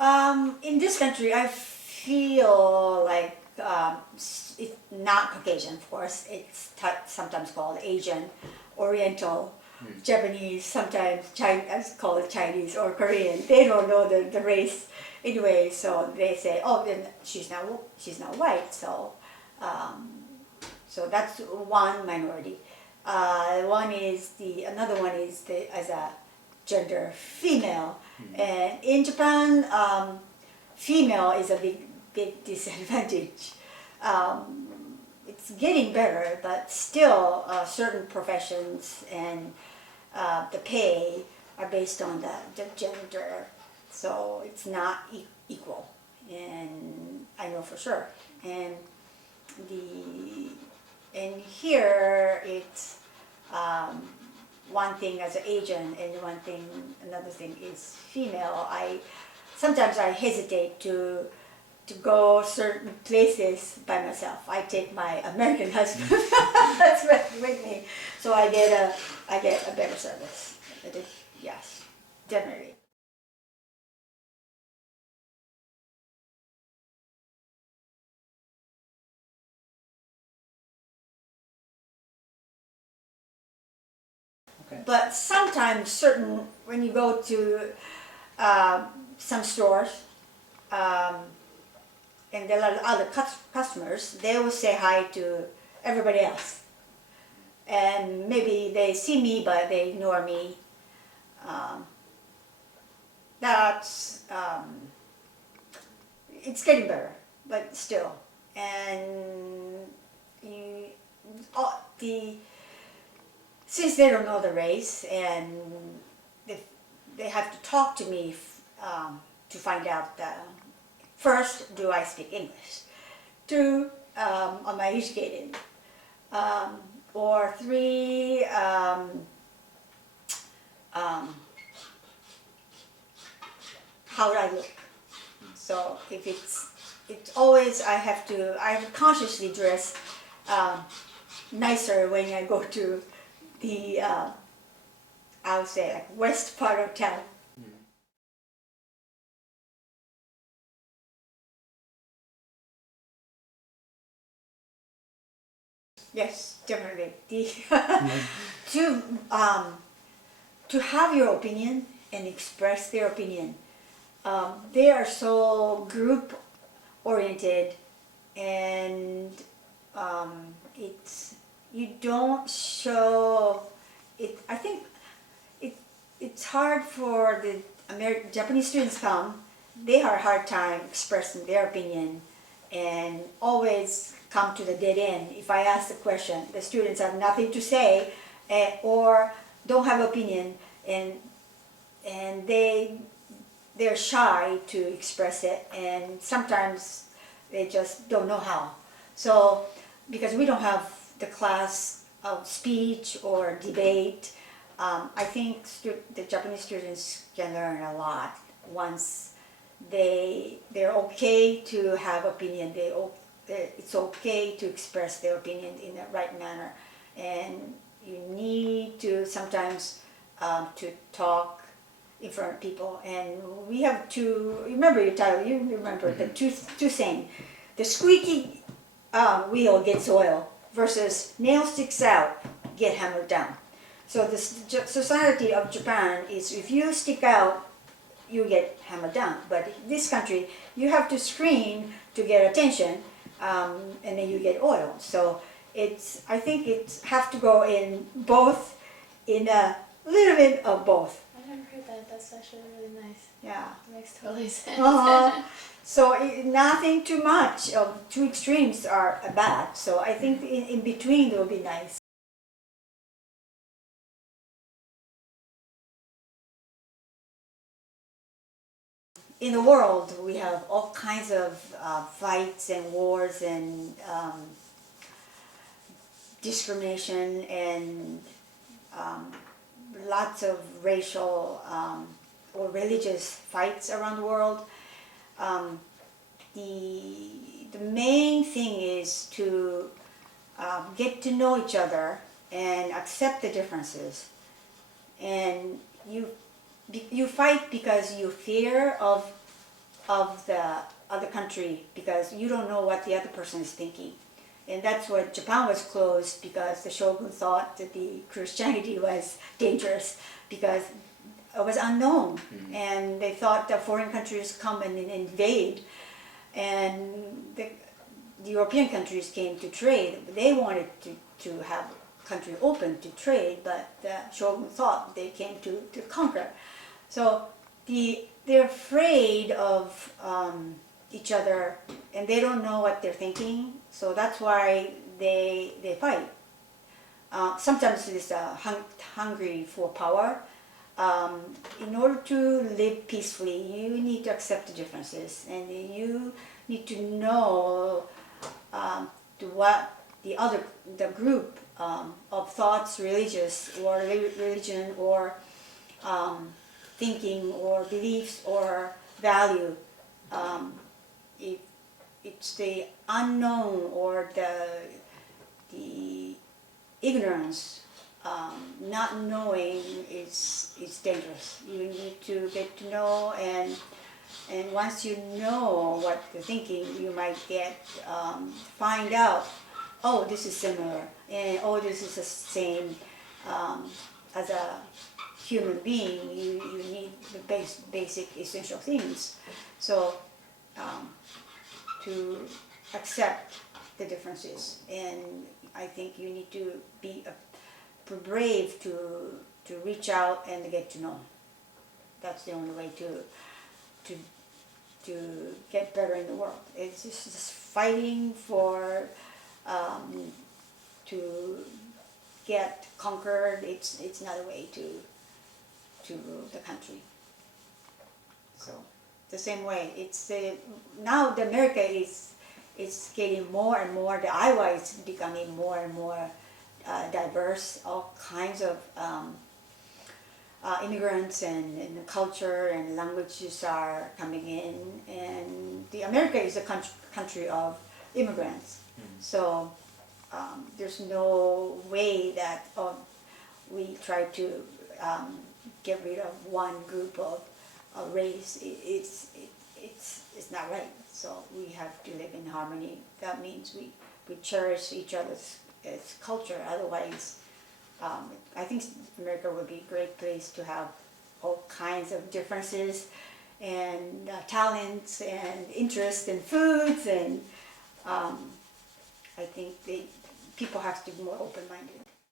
In this country, I feel like it's not Caucasian, of course. It's sometimes called Asian, Oriental, Japanese, sometimes Chinese, call it Chinese or Korean. They don't know the race anyway, so they say, oh, then she's not white. So that's one minority. Another one is as a gender female. And in Japan, female is a big disadvantage. It's getting better, but still certain professions and the pay are based on the gender, so it's not equal, and I know for sure. And here it's one thing as an Asian, and another thing is female. Sometimes I hesitate to go certain places by myself. I take my American husband with me, so I get a better service. Yes, definitely. Okay. But sometimes when you go to uh, some stores, um, and there are other customers, they will say hi to everybody else. And maybe they see me, but they ignore me. Um, that's it's getting better, but still. And you, the since they don't know the race, and they have to talk to me to find out. First, do I speak English? Two, am I educated? Or three, how do I look? So if it's always I consciously dress nicer when I go to the, I would say, like west part of town. Yes, definitely. To um, to have your opinion and express their opinion. They are so group oriented, and it's you don't show it. I think it it's hard for the Japanese students come. They have a hard time expressing their opinion, and always come to the dead end. If I ask the question, the students have nothing to say, or don't have opinion, and they're shy to express it, and sometimes they just don't know how. So because we don't have the class of speech or debate, I think the Japanese students can learn a lot once they're okay to have opinion. It's okay to express their opinion in the right manner, and you need to sometimes to talk in front of people. And we have to remember your title. You remember the two saying, the squeaky wheel gets oil versus nail sticks out, get hammered down. So the society of Japan is, if you stick out, you get hammered down. But in this country, you have to scream to get attention, and then you get oil. So I think it have to go in both, in a little bit of both. I never heard that. That's actually really nice. Yeah. Makes totally sense. So nothing too much of two extremes are bad. So I think in between will be nice. In the world, we have all kinds of fights and wars and discrimination and lots of racial or religious fights around the world. The main thing is to get to know each other and accept the differences. And you fight because you fear of of the other country because you don't know what the other person is thinking. And that's what Japan was closed because the shogun thought that the Christianity was dangerous because it was unknown. And they thought that foreign countries come and invade. And the European countries came to trade. They wanted to have country open to trade, but the shogun thought they came to conquer. So they're afraid of each other, and they don't know what they're thinking. So that's why they fight. Sometimes it's hungry for power. In order to live peacefully, you need to accept the differences, and you need to know to what the group of thoughts, religious or religion or thinking or beliefs or value. If it's the unknown or the ignorance, not knowing is dangerous. You need to get to know, and once you know what they're thinking, you might find out, oh, this is similar, and oh, this is the same. As a human being, you need the basic essential things. So to accept the differences, and I think you need to be brave to reach out and get to know. That's the only way to get better in the world. It's just fighting for to get conquered. It's not a way to rule the country. So the same way, it's now the America is getting more and more. The Iowa is becoming more and more diverse. All kinds of immigrants and culture and languages are coming in, and the America is a country of immigrants. So there's no way that we try to get rid of one group of race. It's not right. So we have to live in harmony. That means we cherish each other's culture. Otherwise, I think America would be a great place to have all kinds of differences and talents and interests in foods, and I think people have to be more open-minded.